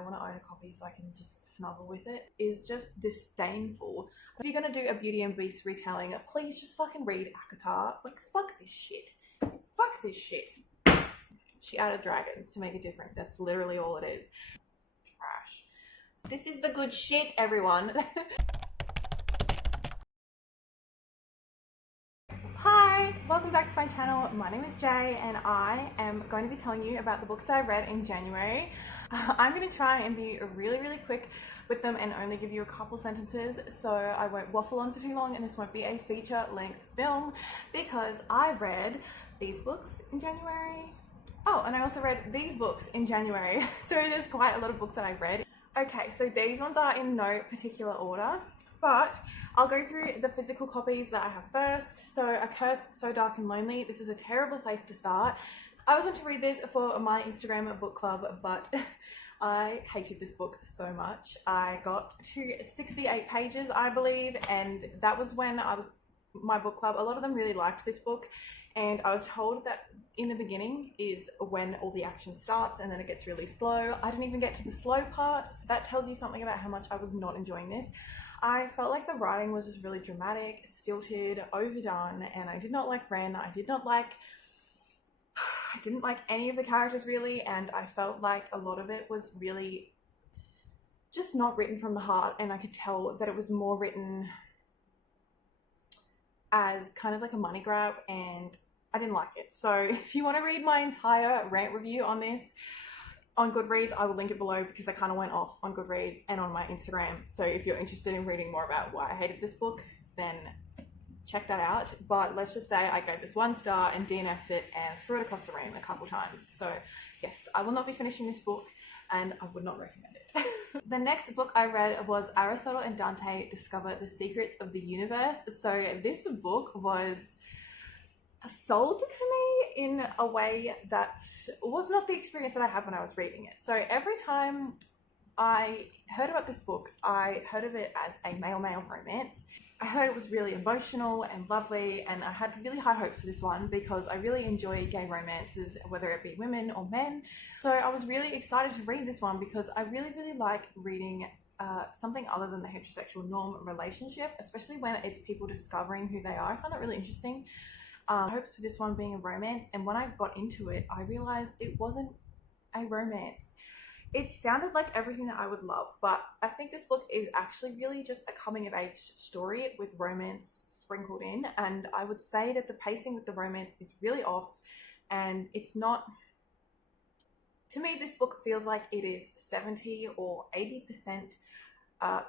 I want to own a copy so I can just snuggle with it, is just disdainful. If you're going to do a Beauty and Beast retelling, please just fucking read ACOTAR. Like, fuck this shit. Fuck this shit. She added dragons to make it different. That's literally all it is. Trash. This is the good shit, everyone. Hi, welcome back to my channel. My name is Jay and I am going to be telling you about the books that I read in January. I'm going to try and be really quick with them and only give you a couple sentences so I won't waffle on for too long, and this won't be a feature-length film because I read these books in January. Oh, and I also read these books in January. So there's quite a lot of books that I read. Okay, so these ones are in no particular order, but I'll go through the physical copies that I have first. So A Curse So Dark and Lonely. This is a terrible place to start. I was going to read this for my Instagram book club, but I hated this book so much. I got to 68 pages, I believe, and that was when my book club, a lot of them really liked this book, and I was told that in the beginning is when all the action starts and then it gets really slow. I didn't even get to the slow part, so that tells you something about how much I was not enjoying this. I felt like the writing was just really dramatic, stilted, overdone, and I did not like Ren. I didn't like any of the characters really, and I felt like a lot of it was really just not written from the heart, and I could tell that it was more written as kind of like a money grab, and I didn't like it. So if you want to read my entire rant review on this on Goodreads, I will link it below because I kind of went off on Goodreads and on my Instagram. So if you're interested in reading more about why I hated this book, then check that out. But let's just say I gave this 1 star and DNF'd it and threw it across the room a couple times. So yes, I will not be finishing this book and I would not recommend it. The next book I read was Aristotle and Dante Discover the Secrets of the Universe. So this book was sold to me in a way that was not the experience that I had when I was reading it. So every time I heard about this book, I heard of it as a male-male romance. I heard it was really emotional and lovely, and I had really high hopes for this one because I really enjoy gay romances, whether it be women or men. So I was really excited to read this one because I really like reading something other than the heterosexual norm relationship, especially when it's people discovering who they are. I find that really interesting. Hopes for this one being a romance, and when I got into it, I realized it wasn't a romance. It sounded like everything that I would love, but I think this book is actually really just a coming-of-age story with romance sprinkled in, and I would say that the pacing with the romance is really off, and it's not... To me, this book feels like it is 70 or 80%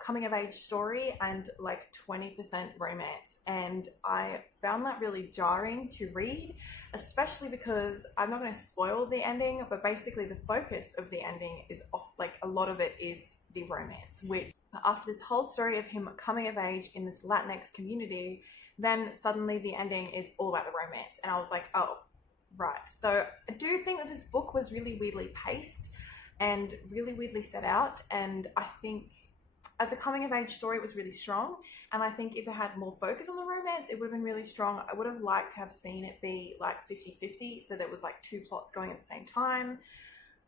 coming-of-age story and like 20% romance, and I found that really jarring to read, especially because I'm not going to spoil the ending, but basically the focus of the ending is off, like a lot of it is the romance, which after this whole story of him coming of age in this Latinx community, then suddenly the ending is all about the romance, and I was like, oh, right. So I do think that this book was really weirdly paced and really weirdly set out, and I think as a coming-of-age story, it was really strong, and I think if it had more focus on the romance, it would have been really strong. I would have liked to have seen it be like 50-50, so there was like 2 plots going at the same time.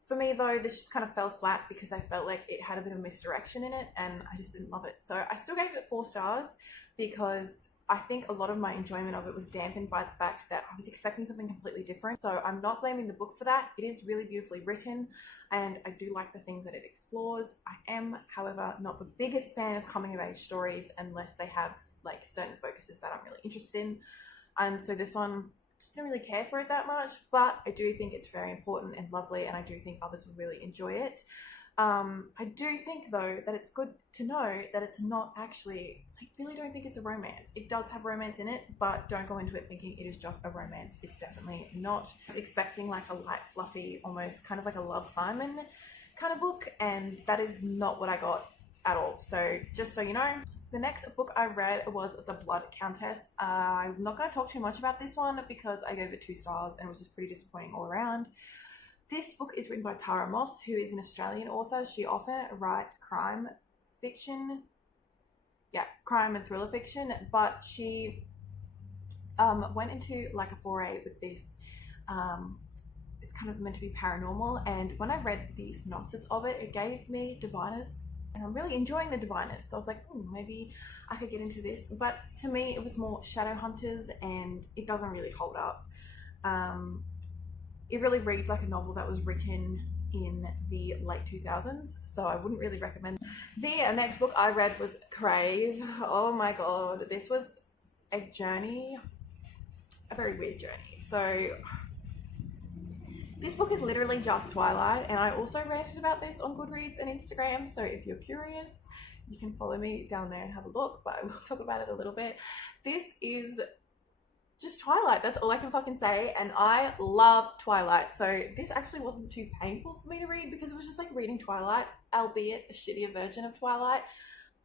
For me, though, this just kind of fell flat because I felt like it had a bit of misdirection in it, and I just didn't love it. So I still gave it 4 stars because I think a lot of my enjoyment of it was dampened by the fact that I was expecting something completely different. So I'm not blaming the book for that. It is really beautifully written, and I do like the things that it explores. I am, however, not the biggest fan of coming-of-age stories unless they have like certain focuses that I'm really interested in. And so this one, just didn't really care for it that much, but I do think it's very important and lovely, and I do think others would really enjoy it. I do think though that it's good to know that it's not actually, I really don't think it's a romance. It does have romance in it, but don't go into it thinking it is just a romance. It's definitely not. I was expecting like a light, fluffy, almost kind of like a Love, Simon kind of book, and that is not what I got at all. So just so you know, the next book I read was The Blood Countess. I'm not going to talk too much about this one because I gave it 2 stars and it was just pretty disappointing all around. This book is written by Tara Moss, who is an Australian author. She often writes crime fiction, crime and thriller fiction, but she went into like a foray with this it's kind of meant to be paranormal, and when I read the synopsis of it, it gave me diviners, and I'm really enjoying the diviners, so I was like, maybe I could get into this. But to me it was more shadow hunters, and it doesn't really hold up. It really reads like a novel that was written in the late 2000s, so I wouldn't really recommend. The next book I read was Crave. Oh my god, this was a journey, a very weird journey. So this book is literally just Twilight, and I also ranted about this on Goodreads and Instagram, so if you're curious, you can follow me down there and have a look, but I will talk about it a little bit. This is just Twilight, that's all I can fucking say, and I love Twilight. So this actually wasn't too painful for me to read, because it was just like reading Twilight, albeit a shittier version of Twilight,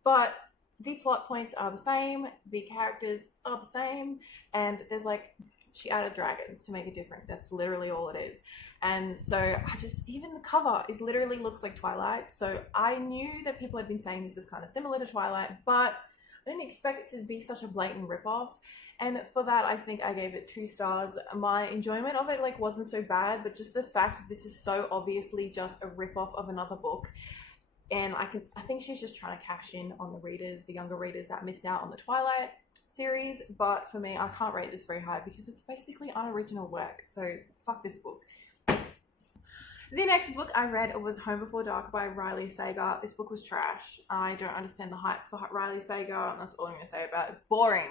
but the plot points are the same, the characters are the same, and there's like, she added dragons to make it different. That's literally all it is. And so I just, even the cover is literally looks like Twilight. So I knew that people had been saying this is kind of similar to Twilight, but I didn't expect it to be such a blatant ripoff. And for that, I think I gave it 2 stars. My enjoyment of it like wasn't so bad, but just the fact that this is so obviously just a ripoff of another book. And I think she's just trying to cash in on the readers, the younger readers that missed out on the Twilight series. But for me, I can't rate this very high because it's basically unoriginal work. So fuck this book. The next book I read was Home Before Dark by Riley Sager. This book was trash. I don't understand the hype for Riley Sager, and that's all I'm going to say about it. It's boring,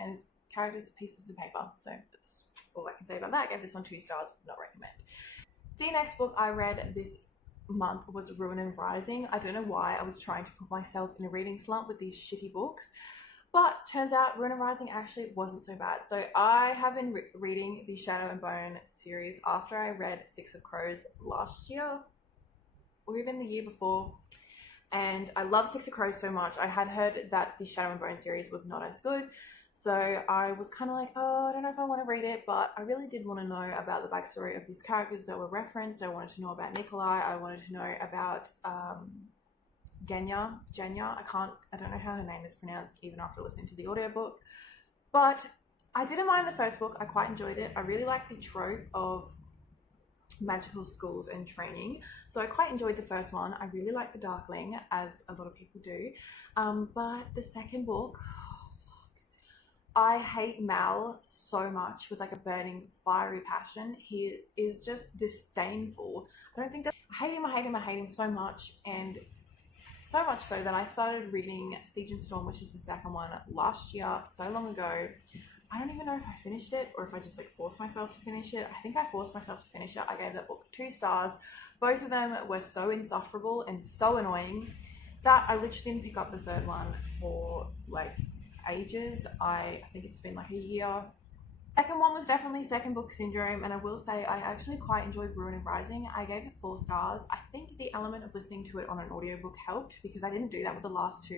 and his characters are pieces of paper. So that's all I can say about that. I gave this one 2 stars, not recommend. The next book I read this month was Ruin and Rising. I don't know why I was trying to put myself in a reading slump with these shitty books, but turns out Ruin and Rising actually wasn't so bad. So I have been reading the Shadow and Bone series after I read Six of Crows last year, or even the year before, and I love Six of Crows so much. I had heard that the Shadow and Bone series was not as good, so I was kind of like, oh, I don't know if I want to read it, but I really did want to know about the backstory of these characters that were referenced. I wanted to know about Nikolai. I wanted to know about Genya. I don't know how her name is pronounced even after listening to the audiobook. But I didn't mind the first book. I quite enjoyed it. I really liked the trope of magical schools and training. So I quite enjoyed the first one. I really liked the Darkling, as a lot of people do. But the second book, I hate Mal so much with like a burning, fiery passion. He is just disdainful. I don't think that, I hate him so much, and so much so that I started reading Siege and Storm, which is the second one, last year, so long ago. I don't even know if I finished it or if I just like forced myself to finish it. I think I forced myself to finish it. I gave that book 2 stars. Both of them were so insufferable and so annoying that I literally didn't pick up the third one for like ages. I think it's been like a year. Second one was definitely second book syndrome, and I will say I actually quite enjoyed Ruin and Rising. I gave it 4 stars. I think the element of listening to it on an audiobook helped, because I didn't do that with the last 2,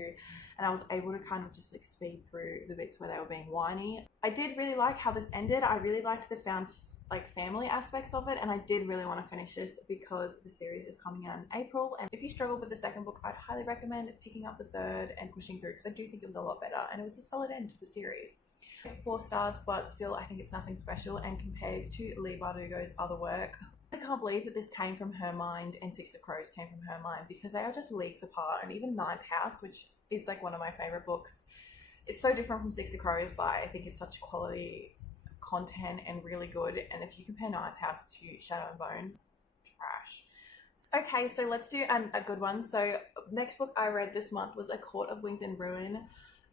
and I was able to kind of just like speed through the bits where they were being whiny. I did really like how this ended. I really liked the family aspects of it, and I did really want to finish this because the series is coming out in April. And if you struggled with the second book, I'd highly recommend picking up the third and pushing through, because I do think it was a lot better and it was a solid end to the series. 4 stars, but still I think it's nothing special, and compared to Leigh Bardugo's other work, I can't believe that this came from her mind and Six of Crows came from her mind, because they are just leagues apart. And even Ninth House, which is like one of my favorite books, it's so different from Six of Crows, but I think it's such quality content and really good. And if you compare Ninth House to Shadow and Bone, trash. Okay, so let's do a good one. So next book I read this month was A Court of Wings and Ruin.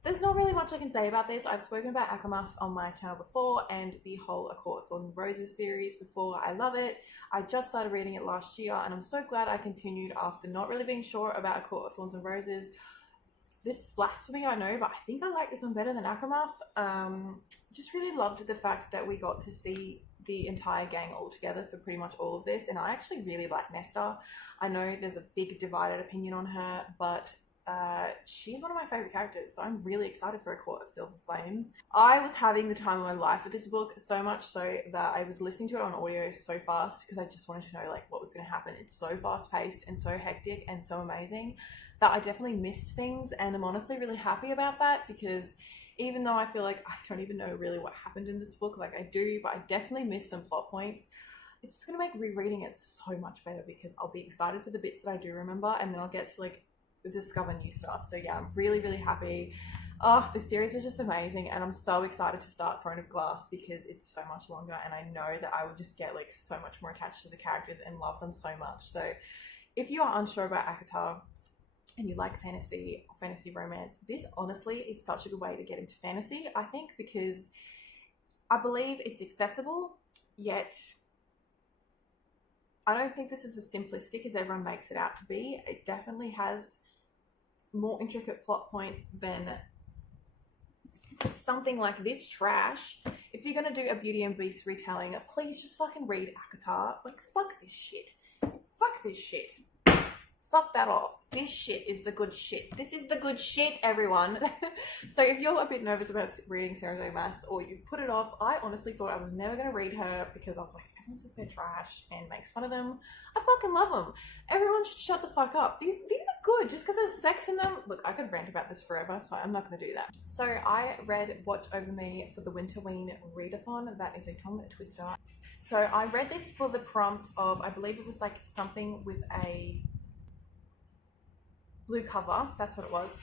There's not really much I can say about this. I've spoken about Akamuff on my channel before, and the whole A Court of Thorns and Roses series before. I love it. I just started reading it last year, and I'm so glad I continued after not really being sure about A Court of Thorns and Roses. This is blasphemy, I know, but I think I like this one better than Akamuff. Just really loved the fact that we got to see the entire gang all together for pretty much all of this, and I actually really like Nesta. I know there's a big divided opinion on her, but she's one of my favorite characters, so I'm really excited for A Court of Silver Flames. I was having the time of my life with this book, so much so that I was listening to it on audio so fast, because I just wanted to know like what was going to happen. It's so fast paced and so hectic and so amazing that I definitely missed things, and I'm honestly really happy about that, because even though I feel like I don't even know really what happened in this book, like I do, but I definitely missed some plot points. it's just going to make rereading it so much better because I'll be excited for the bits that I do remember, and then I'll get to like discover new stuff. So yeah, I'm really, really happy. Oh, the series is just amazing, and I'm so excited to start Throne of Glass because it's so much longer, and I know that I will just get like so much more attached to the characters and love them so much. So if you are unsure about ACOTAR and you like fantasy or fantasy romance, this honestly is such a good way to get into fantasy, I think, because I believe it's accessible, yet I don't think this is as simplistic as everyone makes it out to be. It definitely has more intricate plot points than something like this trash. If you're going to do a Beauty and Beast retelling, please just fucking read ACOTAR. Like, fuck this shit. Fuck this shit. Fuck that off. This shit is the good shit. This is the good shit, everyone. So if you're a bit nervous about reading Sarah J. Maas, or you've put it off, I honestly thought I was never going to read her because I was like, everyone says they're trash and makes fun of them. I fucking love them. Everyone should shut the fuck up. These are good just because there's sex in them. Look, I could rant about this forever, so I'm not going to do that. So I read Watch Over Me for the Winterween readathon. That is a tongue twister. So I read this for the prompt of, I believe it was like something with a blue cover, that's what it was,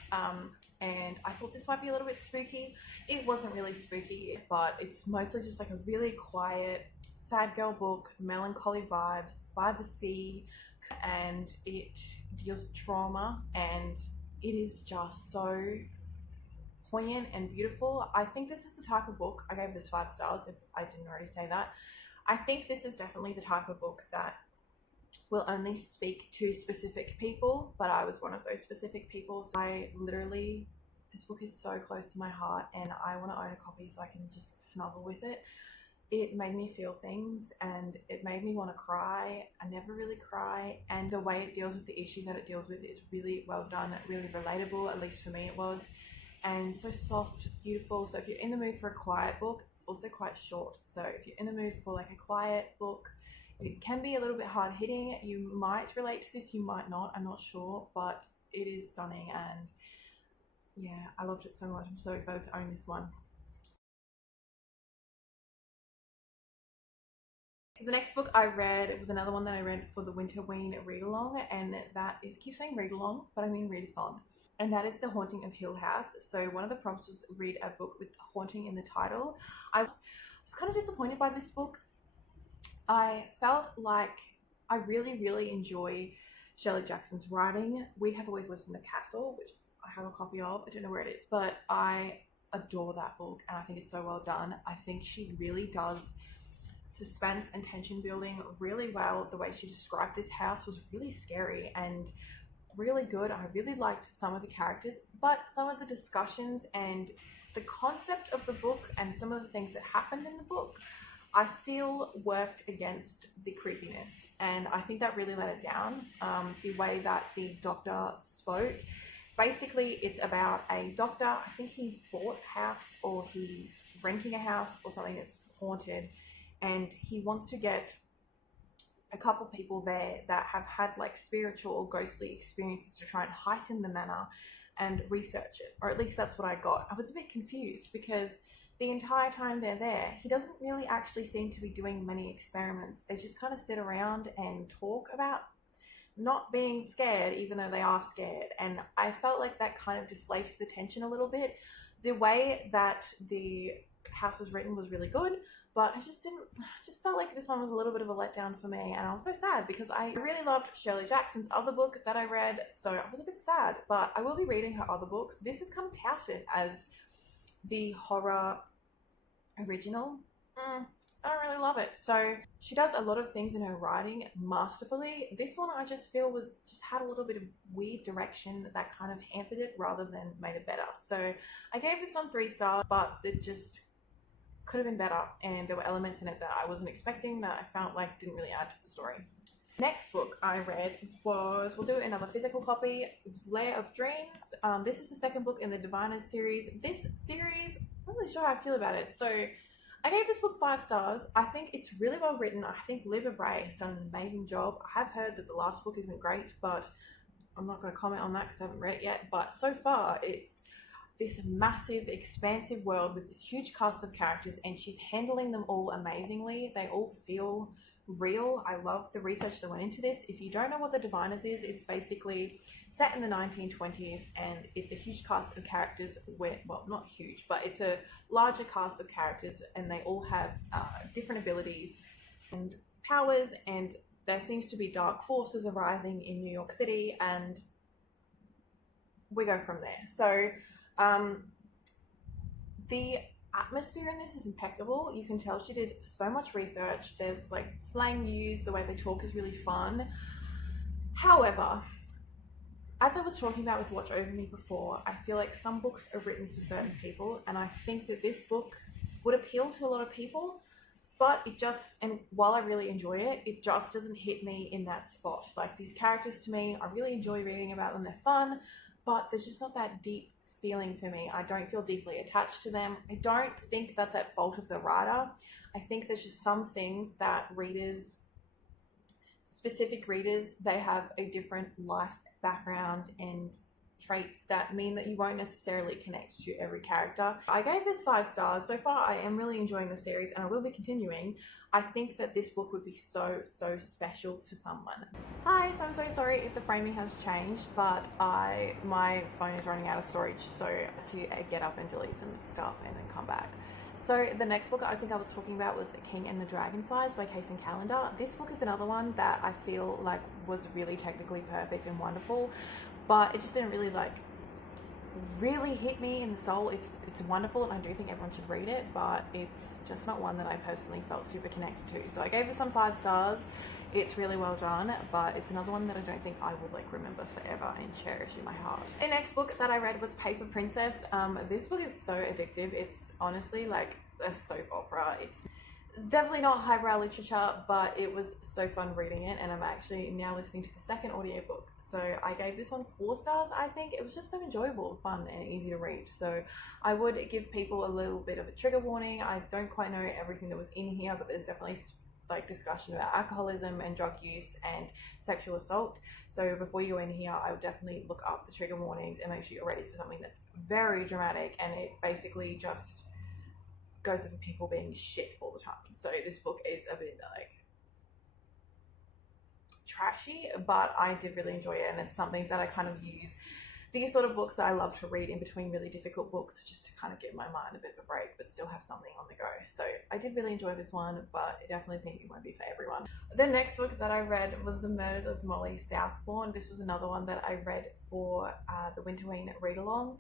and I thought this might be a little bit spooky. It wasn't really spooky, but it's mostly just like a really quiet, sad girl book, melancholy vibes, by the sea, and it deals with trauma, and it is just so poignant and beautiful. I think this is the type of book, I gave this 5 stars if I didn't already say that. I think this is definitely the type of book that will only speak to specific people, but I was one of those specific people. So this book is so close to my heart, and I want to own a copy so I can just snuggle with it. It made me feel things, and it made me want to cry. I never really cry, and the way it deals with the issues that it deals with is really well done, really relatable, at least for me it was, and so soft, beautiful. So if you're in the mood for a quiet book, it's also quite short. So if you're in the mood for like a quiet book, it can be a little bit hard hitting. You might relate to this, you might not, I'm not sure, but it is stunning, and yeah, I loved it so much. I'm so excited to own this one. So the next book I read, it was another one that I read for the Winterween read-along, and that is, I keep saying read-along, but I mean readathon, and that is The Haunting of Hill House. So one of the prompts was read a book with haunting in the title. I was kind of disappointed by this book. I felt like I really, really enjoy Shirley Jackson's writing. We Have Always Lived in the Castle, which I have a copy of. I don't know where it is, but I adore that book, and I think it's so well done. I think she really does suspense and tension building really well. The way she described this house was really scary and really good. I really liked some of the characters, but some of the discussions and the concept of the book and some of the things that happened in the book, I feel worked against the creepiness, and I think that really let it down. The way that the doctor spoke, basically it's about a doctor, I think he's bought a house or he's renting a house or something that's haunted, and he wants to get a couple people there that have had like spiritual or ghostly experiences to try and heighten the manor and research it, or at least that's what I got. I was a bit confused because the entire time they're there, he doesn't really actually seem to be doing many experiments. They just kind of sit around and talk about not being scared, even though they are scared. And I felt like that kind of deflated the tension a little bit. The way that the house was written was really good, but I just felt like this one was a little bit of a letdown for me. And I was so sad because I really loved Shirley Jackson's other book that I read, so I was a bit sad, but I will be reading her other books. This is kind of touted as the horror original. I don't really love it. So she does a lot of things in her writing masterfully. This one I just feel was just had a little bit of weird direction that kind of hampered it rather than made it better. So I gave this one 3 stars, but it just could have been better, and there were elements in it that I wasn't expecting that I felt like didn't really add to the story. Next book I read was, we'll do another physical copy, it was Lair of Dreams. This is the second book in the Diviners series. This series, I'm not really sure how I feel about it. So I gave this book 5 stars. I think it's really well written. I think Libba Bray has done an amazing job. I have heard that the last book isn't great, but I'm not going to comment on that because I haven't read it yet. But so far, it's this massive, expansive world with this huge cast of characters, and she's handling them all amazingly. They all feel real. I love the research that went into this. If you don't know what The Diviners is, it's basically set in the 1920s, and it's a huge cast of characters where, well, not huge, but it's a larger cast of characters, and they all have different abilities and powers, and there seems to be dark forces arising in New York City, and we go from there. So the atmosphere in this is impeccable. You can tell she did so much research. There's like slang used, the way they talk is really fun. However, as I was talking about with Watch Over Me before, I feel like some books are written for certain people, and I think that this book would appeal to a lot of people, but it just, and while I really enjoy it, it just doesn't hit me in that spot. Like, these characters to me, I really enjoy reading about them, they're fun, but there's just not that deep feeling for me. I don't feel deeply attached to them. I don't think that's at fault of the writer. I think there's just some things that readers, specific readers, they have a different life background and traits that mean that you won't necessarily connect to every character. I gave this 5 stars. So far, I am really enjoying the series, and I will be continuing. I think that this book would be so special for someone. Hi, so I'm so sorry if the framing has changed, but my phone is running out of storage, so I have to get up and delete some stuff and then come back. So the next book I think I was talking about was The King and the Dragonflies by Case and Calendar. This book is another one that I feel like was really technically perfect and wonderful, but it just didn't really hit me in the soul. It's wonderful, and I do think everyone should read it, but it's just not one that I personally felt super connected to. So I gave this one 5 stars. It's really well done, but it's another one that I don't think I would like remember forever and cherish in my heart. The next book that I read was Paper Princess. This book is so addictive. It's honestly like a soap opera. It's definitely not highbrow literature, but it was so fun reading it, and I'm actually now listening to the second audiobook. So I gave this one 4 stars, I think. It was just so enjoyable, fun, and easy to read. So I would give people a little bit of a trigger warning. I don't quite know everything that was in here, but there's definitely like discussion about alcoholism and drug use and sexual assault. So before you go in here, I would definitely look up the trigger warnings and make sure you're ready for something that's very dramatic, and it basically just goes over people being shit all the time. So this book is a bit like trashy, but I did really enjoy it, and it's something that I kind of use these sort of books that I love to read in between really difficult books, just to kind of give my mind a bit of a break but still have something on the go. So I did really enjoy this one, but I definitely think it won't be for everyone. The next book that I read was The Murders of Molly Southbourne. This was another one that I read for the Winterween read-along.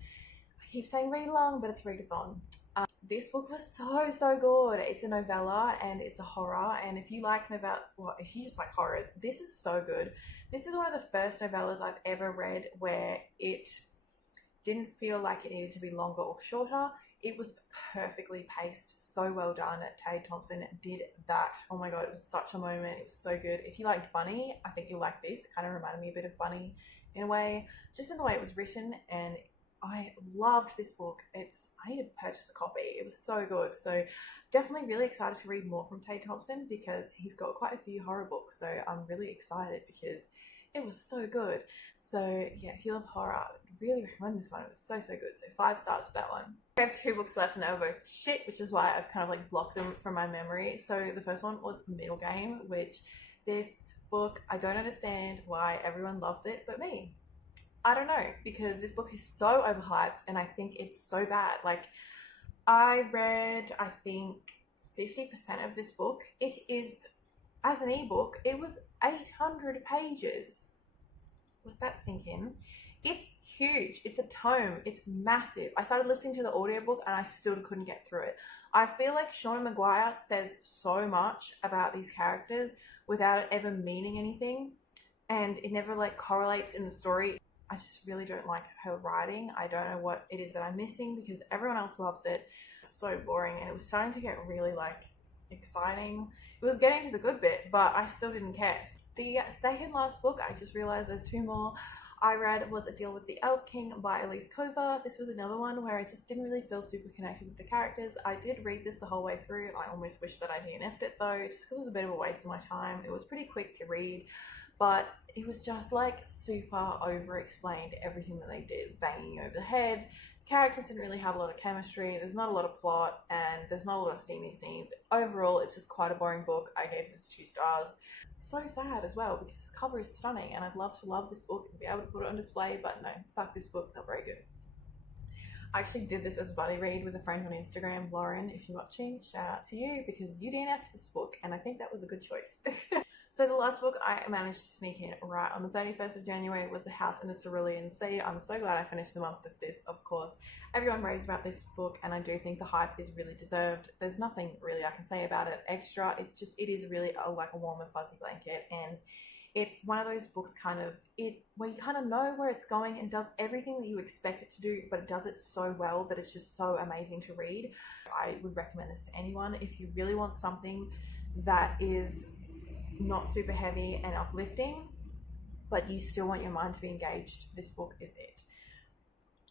I keep saying read-along, but it's read-a-thon. This book was so good. It's a novella and it's a horror, and if you like if you just like horrors, this is so good. This is one of the first novellas I've ever read where it didn't feel like it needed to be longer or shorter. It was perfectly paced, so well done. Tay Thompson did that. Oh my god, it was such a moment. It was so good. If you liked Bunny, I think you'll like this. It kind of reminded me a bit of Bunny in a way, just in the way it was written, and I loved this book. I need to purchase a copy. It was so good. So definitely really excited to read more from Tay Thompson, because he's got quite a few horror books. So I'm really excited because it was so good. So yeah, if you love horror, I would really recommend this one. It was so good. So 5 stars for that one. I have 2 books left and they were both shit, which is why I've kind of like blocked them from my memory. So the first one was Middle Game, which this book, I don't understand why everyone loved it but me. I don't know, because this book is so overhyped and I think it's so bad. Like, I read, I think, 50% of this book. It is, as an ebook, it was 800 pages. Let that sink in. It's huge. It's a tome. It's massive. I started listening to the audiobook and I still couldn't get through it. I feel like Shauna Maguire says so much about these characters without it ever meaning anything, and it never like correlates in the story. I just really don't like her writing. I don't know what it is that I'm missing, because everyone else loves it. It's so boring, and it was starting to get really like exciting. It was getting to the good bit, but I still didn't care. The second last book, I just realized there's 2 more, I read was A Deal with the Elf King by Elise Cover. This was another one where I just didn't really feel super connected with the characters. I did read this the whole way through. I almost wish that I DNF'd it though, just because it was a bit of a waste of my time. It was pretty quick to read, but it was just like super over explained everything that they did, banging over the head. Characters didn't really have a lot of chemistry, there's not a lot of plot, and there's not a lot of steamy scenes. Overall, it's just quite a boring book. I gave this 2 stars. So sad as well, because this cover is stunning and I'd love to love this book and be able to put it on display, but no, fuck this book, not very good. I actually did this as a buddy read with a friend on Instagram, Lauren, if you're watching, shout out to you, because you DNF'd this book and I think that was a good choice. So the last book I managed to sneak in right on the 31st of January was The House in the Cerulean Sea. I'm so glad I finished the month with this, of course. Everyone raves about this book and I do think the hype is really deserved. There's nothing really I can say about it extra. It is really like a warm and fuzzy blanket, and it's one of those books where you kind of know where it's going and does everything that you expect it to do, but it does it so well that it's just so amazing to read. I would recommend this to anyone. If you really want something that is not super heavy and uplifting, but you still want your mind to be engaged, this book is it.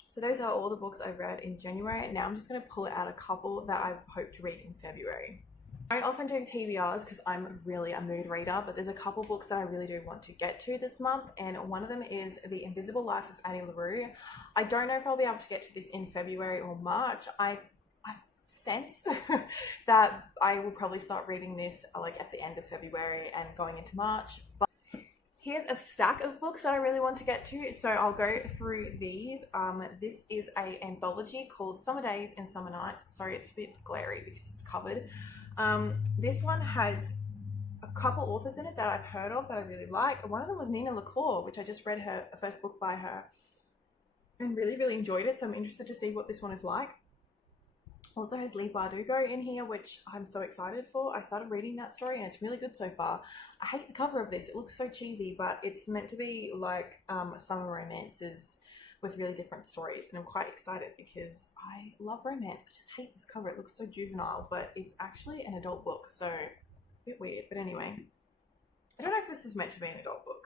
So those are all the books I read in January. Now I'm just going to pull out a couple that I hope to read in February. I don't often do TBRs because I'm really a mood reader, but there's a couple books that I really do want to get to this month, and one of them is The Invisible Life of Annie LaRue. I don't know if I'll be able to get to this in February or March. I sense that I will probably start reading this like at the end of February and going into March. But here's a stack of books that I really want to get to, so I'll go through these. This is an anthology called Summer Days and Summer Nights. Sorry, it's a bit glary because it's covered. This one has a couple authors in it that I've heard of that I really like. One of them was Nina LaCour, which I just read her first book by her and really enjoyed it, so I'm interested to see what this one is like. Also has Leigh Bardugo in here, which I'm so excited for. I started reading that story and it's really good so far. I hate the cover of this. It looks so cheesy, but it's meant to be like summer romances with really different stories, and I'm quite excited because I love romance. I just hate this cover. It looks so juvenile, but it's actually an adult book, so a bit weird. But anyway, I don't know if this is meant to be an adult book.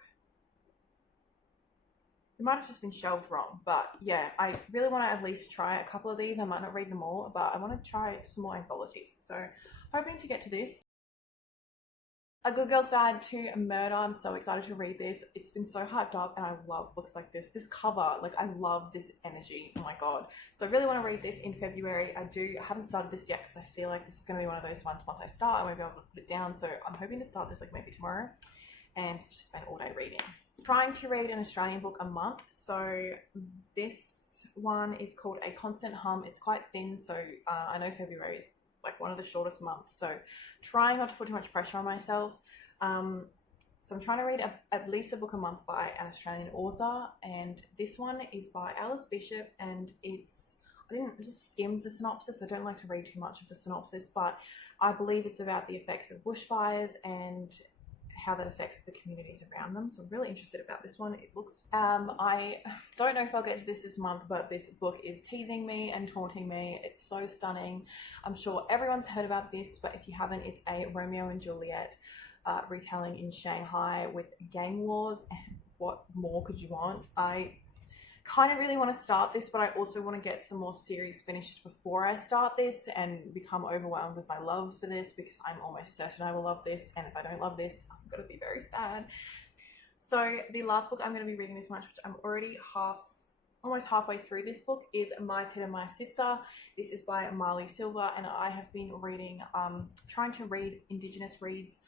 It might have just been shelved wrong, but yeah, I really want to at least try a couple of these. I might not read them all, but I want to try some more anthologies, so hoping to get to this. A Good Girl's Died to Murder. I'm so excited to read this. It's been so hyped up and I love books like this. This cover, like I love this energy. Oh my god. So I really want to read this in February. I haven't started this yet because I feel like this is going to be one of those ones once I start I won't be able to put it down. So I'm hoping to start this like maybe tomorrow and just spend all day reading. Trying to read an Australian book a month. So this one is called A Constant Hum. It's quite thin, so I know February is like one of the shortest months, so trying not to put too much pressure on myself. So I'm trying to read at least a book a month by an Australian author, and this one is by Alice Bishop, and I just skimmed the synopsis. I don't like to read too much of the synopsis, but I believe it's about the effects of bushfires and how that affects the communities around them. So I'm really interested about this one. It looks, I don't know if I'll get to this month, but this book is teasing me and taunting me. It's so stunning. I'm sure everyone's heard about this, but if you haven't, it's a Romeo and Juliet retelling in Shanghai with gang wars, and what more could you want? I kind of really want to start this, but I also want to get some more series finished before I start this and become overwhelmed with my love for this, because I'm almost certain I will love this, and if I don't love this, I'm going to be very sad. So the last book I'm going to be reading this month, which I'm already almost halfway through this book, is My Tit and My Sister. This is by Marley Silver, and I have been reading, trying to read Indigenous reads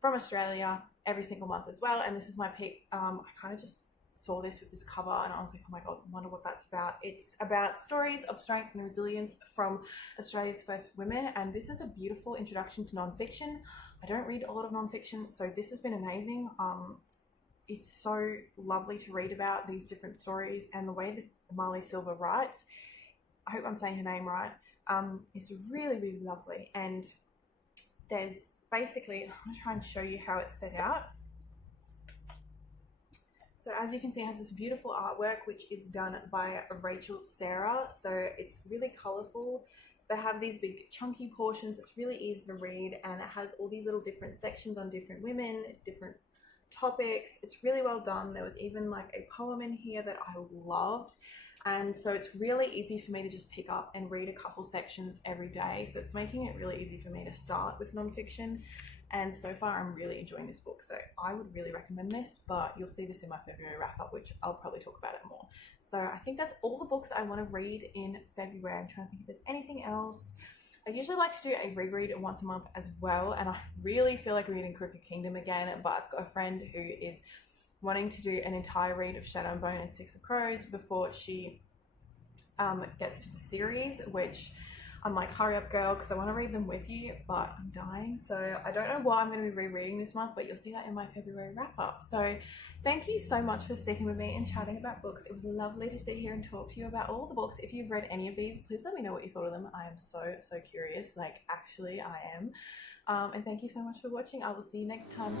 from Australia every single month as well, and this is my pick. I kind of just saw this with this cover and I was like, oh my god, I wonder what that's about. It's about stories of strength and resilience from Australia's first women, and this is a beautiful introduction to non-fiction. I don't read a lot of non-fiction, so this has been amazing. It's so lovely to read about these different stories, and the way that Marley Silver writes, I hope I'm saying her name right, is really lovely. And there's basically, I'm going to try and show you how it's set out. So as you can see, it has this beautiful artwork, which is done by Rachel Sarah. So it's really colourful. They have these big chunky portions. It's really easy to read, and it has all these little different sections on different women, different topics. It's really well done. There was even like a poem in here that I loved. And so it's really easy for me to just pick up and read a couple sections every day. So it's making it really easy for me to start with nonfiction. and so far I'm really enjoying this book, so I would really recommend this, but you'll see this in my February wrap up, which I'll probably talk about it more. So I think that's all the books I want to read in February. I'm trying to think if there's anything else. I usually like to do a reread once a month as well, and I really feel like reading Crooked Kingdom again, but I've got a friend who is wanting to do an entire read of Shadow and Bone and Six of Crows before she gets to the series, which I'm like, hurry up girl, because I want to read them with you, but I'm dying. So I don't know what I'm going to be rereading this month, but you'll see that in my February wrap up. So thank you so much for sticking with me and chatting about books. It was lovely to sit here and talk to you about all the books. If you've read any of these, please let me know what you thought of them. I am so curious, like actually I am. And thank you so much for watching. I will see you next time.